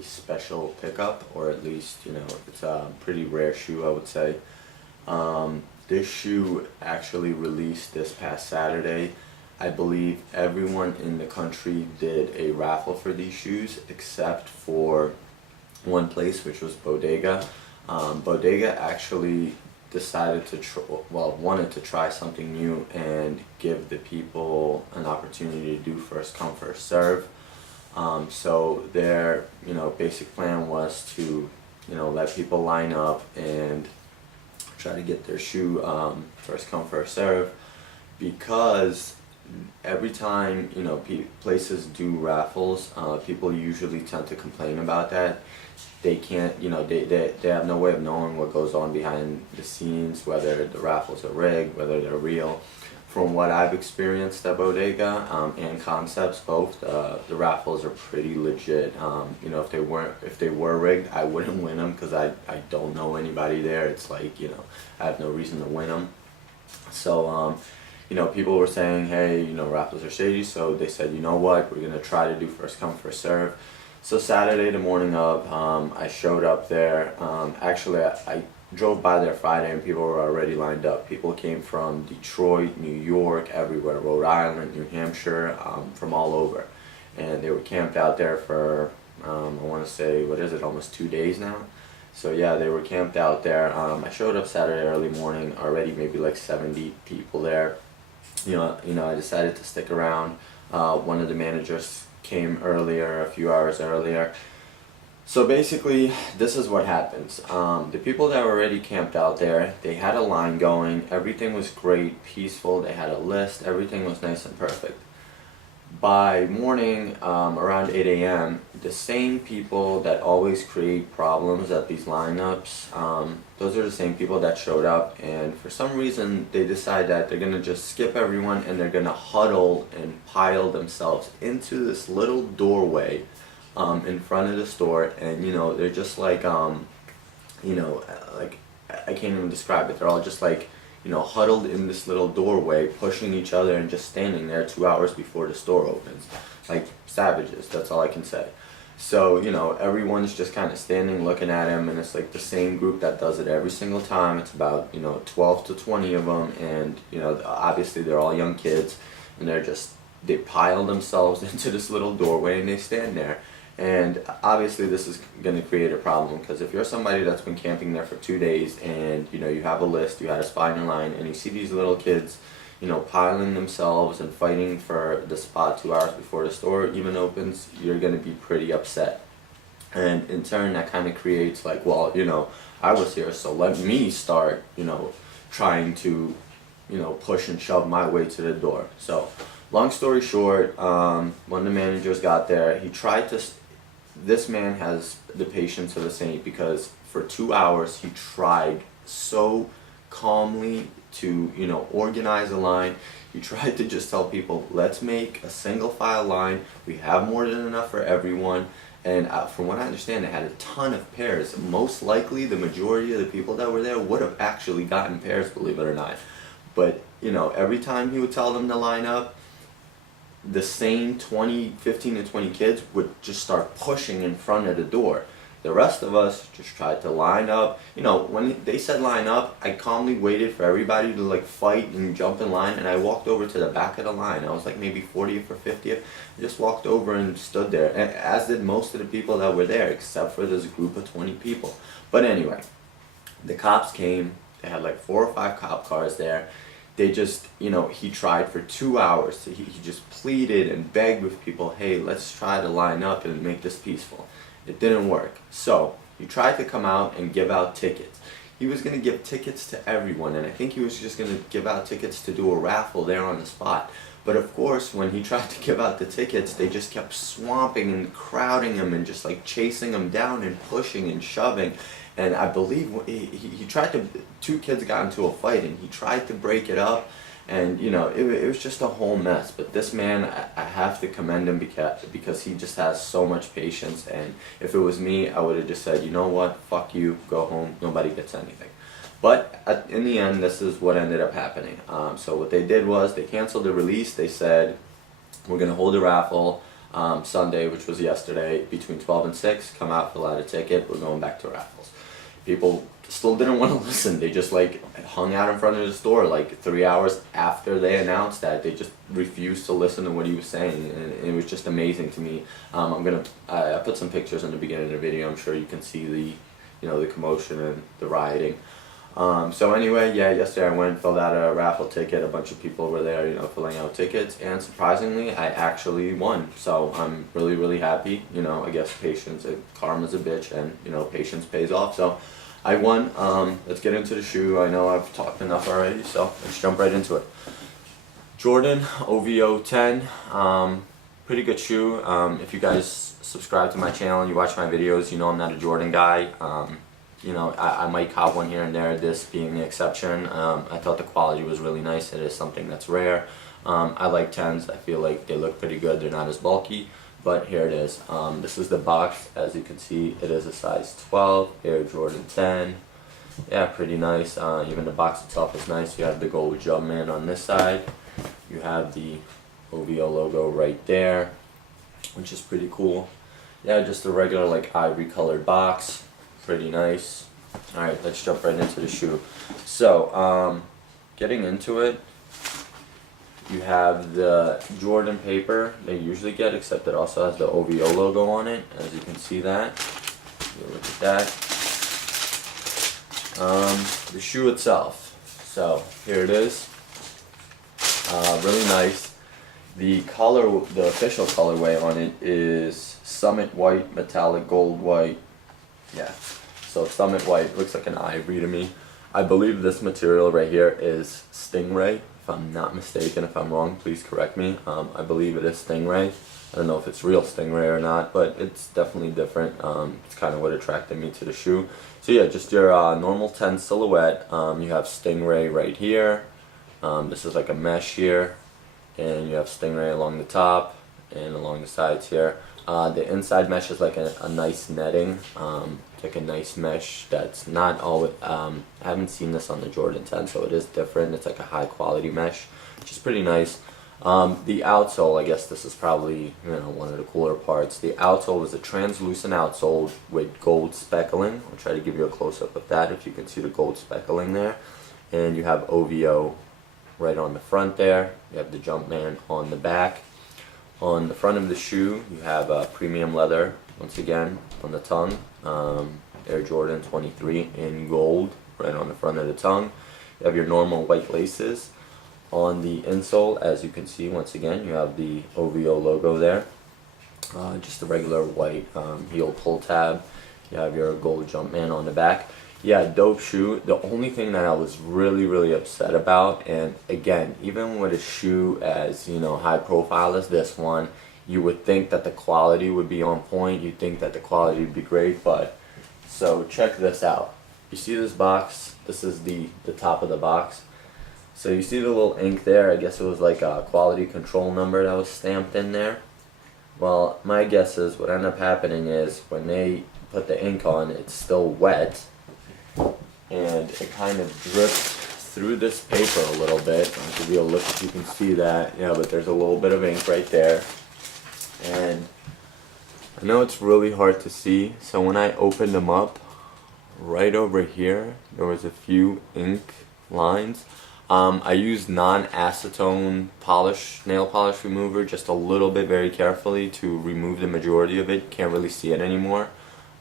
a special pickup, or at least, it's a pretty rare shoe, I would say. This shoe actually released this past Saturday. I believe everyone in the country did a raffle for these shoes except for one place, which was Bodega. Bodega actually decided to wanted to try something new and give the people an opportunity to do first come first serve. So their basic plan was to let people line up and try to get their shoe first come first serve, because every time places do raffles, people usually tend to complain about that. They can't, they have no way of knowing what goes on behind the scenes, whether the raffles are rigged, whether they're real. From what I've experienced at Bodega and Concepts, both, the raffles are pretty legit. If they were rigged, I wouldn't win them because I don't know anybody there. It's like, I have no reason to win them. So, people were saying, hey, raffles are shady, so they said, you know what, we're going to try to do first come, first serve. So Saturday, the morning of, I showed up there. Actually, I drove by there Friday and people were already lined up. People came from Detroit, New York, everywhere, Rhode Island, New Hampshire, from all over. And they were camped out there for, I want to say, almost 2 days now. So yeah, they were camped out there. I showed up Saturday early morning, already maybe like 70 people there. I decided to stick around. One of the managers came earlier, a few hours earlier. So basically, this is what happens. The people that were already camped out there, they had a line going. Everything was great, peaceful. They had a list. Everything was nice and perfect. By morning, around 8 a.m., the same people that always create problems at these lineups, those are the same people that showed up, and for some reason they decide that they're going to just skip everyone and they're going to huddle and pile themselves into this little doorway in front of the store, and they're just like, like, I can't even describe it. They're all just like, huddled in this little doorway, pushing each other and just standing there 2 hours before the store opens. Like savages, that's all I can say. So, everyone's just kind of standing looking at him, and it's like the same group that does it every single time. It's about, 12 to 20 of them, and, obviously they're all young kids, and they pile themselves into this little doorway and they stand there. And obviously this is going to create a problem, because if you're somebody that's been camping there for 2 days and you have a list, you had a spot in your line, and you see these little kids piling themselves and fighting for the spot 2 hours before the store even opens, you're going to be pretty upset. And in turn that kind of creates like, well, I was here, so let me start trying to push and shove my way to the door. So long story short, when the managers got there, he tried to this man has the patience of a saint, because for 2 hours he tried so calmly to organize a line. He tried to just tell people, let's make a single file line, we have more than enough for everyone. And from what I understand, they had a ton of pairs. Most likely the majority of the people that were there would have actually gotten pairs, believe it or not. But every time he would tell them to line up, the same 15 to 20 kids would just start pushing in front of the door. The rest of us just tried to line up. When they said line up, I calmly waited for everybody to like fight and jump in line, and I walked over to the back of the line. I was like maybe 40th or 50th. I just walked over and stood there, as did most of the people that were there, except for this group of 20 people. But anyway, the cops came. They had like 4 or 5 cop cars there. They just, he tried for 2 hours. He just pleaded and begged with people, hey, let's try to line up and make this peaceful. It didn't work. So he tried to come out and give out tickets. He was going to give tickets to everyone, and I think he was just going to give out tickets to do a raffle there on the spot. But of course, when he tried to give out the tickets, they just kept swamping and crowding him and just like chasing him down and pushing and shoving. And I believe he tried to, 2 kids got into a fight, and he tried to break it up, and it was just a whole mess. But this man, I have to commend him, because he just has so much patience. And if it was me, I would have just said, you know what, fuck you, go home, nobody gets anything. But in the end, this is what ended up happening. So what they did was they canceled the release. They said, we're going to hold a raffle. Sunday, which was yesterday, between 12 and 6, come out, fill out a ticket, we're going back to raffles. People still didn't want to listen. They just like hung out in front of the store like 3 hours after they announced that. They just refused to listen to what he was saying, and it was just amazing to me. I put some pictures in the beginning of the video. I'm sure you can see the commotion and the rioting. So anyway, yeah, yesterday I went, filled out a raffle ticket. A bunch of people were there, filling out tickets, and surprisingly, I actually won. So I'm really, really happy. I guess patience, karma's a bitch, and patience pays off. So I won. Let's get into the shoe. I know I've talked enough already, so let's jump right into it. Jordan OVO 10. Pretty good shoe. If you guys subscribe to my channel and you watch my videos, I'm not a Jordan guy. I might cop one here and there, this being the exception. I thought the quality was really nice. It is something that's rare. I like 10s. I feel like they look pretty good. They're not as bulky, but here it is. This is the box. As you can see, it is a size 12, Air Jordan 10. Yeah, pretty nice. Even the box itself is nice. You have the gold Jumpman on this side. You have the OVO logo right there, which is pretty cool. Yeah, just a regular like ivory colored box. Pretty nice. Alright, let's jump right into the shoe. So, getting into it, you have the Jordan paper they usually get, except it also has the OVO logo on it, as you can see that. Look at that. The shoe itself. So, here it is. Really nice. The color, the official colorway on it is Summit White, Metallic Gold White. Yeah, so Summit White looks like an ivory to me. I believe this material right here is Stingray, if I'm not mistaken. If I'm wrong, please correct me. I believe it is Stingray. I don't know if it's real Stingray or not, but it's definitely different. It's kind of what attracted me to the shoe. So yeah, just your normal 10 silhouette. You have Stingray right here. This is like a mesh here, and you have Stingray along the top and along the sides here. The inside mesh is like a nice netting, like a nice mesh that's not always, I haven't seen this on the Jordan 10, so it is different. It's like a high quality mesh, which is pretty nice. The outsole, I guess this is probably one of the cooler parts. The outsole is a translucent outsole with gold speckling. I'll try to give you a close-up of that if you can see the gold speckling there. And you have OVO right on the front there. You have the Jumpman on the back. On the front of the shoe, you have premium leather, once again, on the tongue. Air Jordan 23 in gold, right on the front of the tongue. You have your normal white laces. On the insole, as you can see, once again, you have the OVO logo there. Just a regular white heel pull tab. You have your gold Jumpman on the back. Yeah, dope shoe. The only thing that I was really, really upset about, and again, even with a shoe as, high profile as this one, you would think that the quality would be on point. You'd think that the quality would be great, but, so check this out. You see this box? This is the top of the box. So you see the little ink there? I guess it was like a quality control number that was stamped in there. Well, my guess is what ended up happening is when they put the ink on, it's still wet. And it kind of drips through this paper a little bit. I'll give you a look if you can see that. Yeah, but there's a little bit of ink right there. And I know it's really hard to see, so when I opened them up, right over here, there was a few ink lines. I used non-acetone nail polish remover, just a little bit very carefully to remove the majority of it. Can't really see it anymore.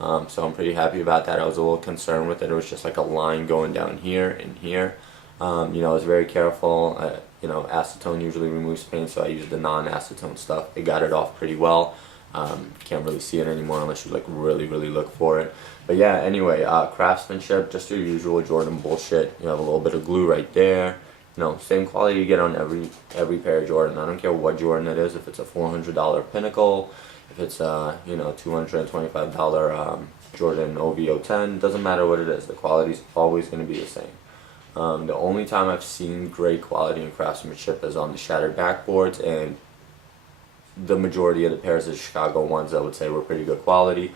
So I'm pretty happy about that. I was a little concerned with it. It was just like a line going down here and here. I was very careful. Acetone usually removes paint, so I used the non-acetone stuff. It got it off pretty well. Can't really see it anymore unless you like really, really look for it. But yeah, anyway, craftsmanship, just your usual Jordan bullshit. You have a little bit of glue right there. Same quality you get on every pair of Jordan. I don't care what Jordan it is. If it's a $400 Pinnacle, if it's $225 Jordan OVO 10, doesn't matter what it is. The quality's always going to be the same. The only time I've seen great quality and craftsmanship is on the shattered backboards, and the majority of the pairs of Chicago ones I would say were pretty good quality.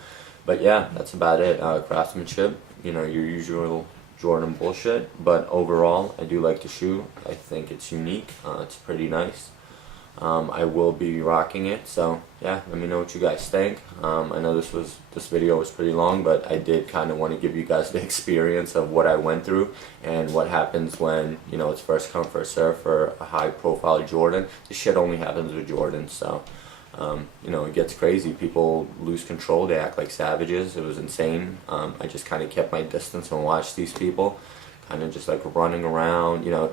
But yeah, that's about it. Craftsmanship, your usual Jordan bullshit, but overall I do like the shoe. I think it's unique. It's pretty nice. I will be rocking it, so yeah, let me know what you guys think. I know this video was pretty long, but I did kind of want to give you guys the experience of what I went through and what happens when, you know, it's first come first serve for a high profile Jordan. This shit only happens with Jordan, so you know, it gets crazy. People lose control, they act like savages. It was insane. I just kind of kept my distance and watched these people kind of just like running around, you know,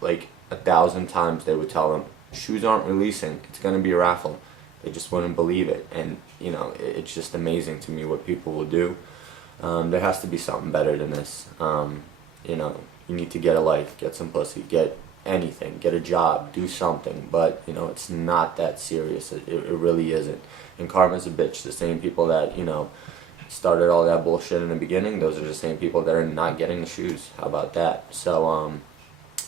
like 1,000 times they would tell them, shoes aren't releasing, it's going to be a raffle. They just wouldn't believe it, and you know, it's just amazing to me what people will do. There has to be something better than this. You know, you need to get a life, get some pussy, get anything, get a job, do something, but you know, it's not that serious. It really isn't. And karma's a bitch. The same people that, you know, started all that bullshit in the beginning, those are the same people that are not getting the shoes. How about that? So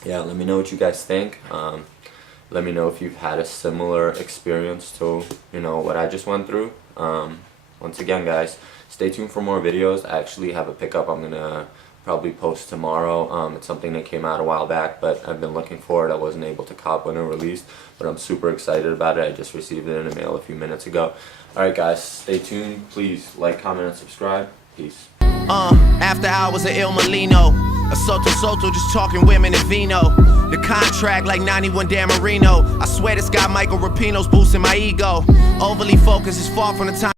yeah, let me know what you guys think. Let me know if you've had a similar experience to, you know, what I just went through. Once again, guys, stay tuned for more videos. I actually have a pickup I'm gonna probably post tomorrow. It's something that came out a while back, but I've been looking for it. I wasn't able to cop when it released, but I'm super excited about it. I just received it in the mail a few minutes ago. Alright guys, stay tuned. Please like, comment, and subscribe. Peace. After hours of Il Molino, a Soto just talking women and vino. The contract like 91 Dan Marino. I swear this guy Michael Rapino's boosting my ego. Overly focused is far from the time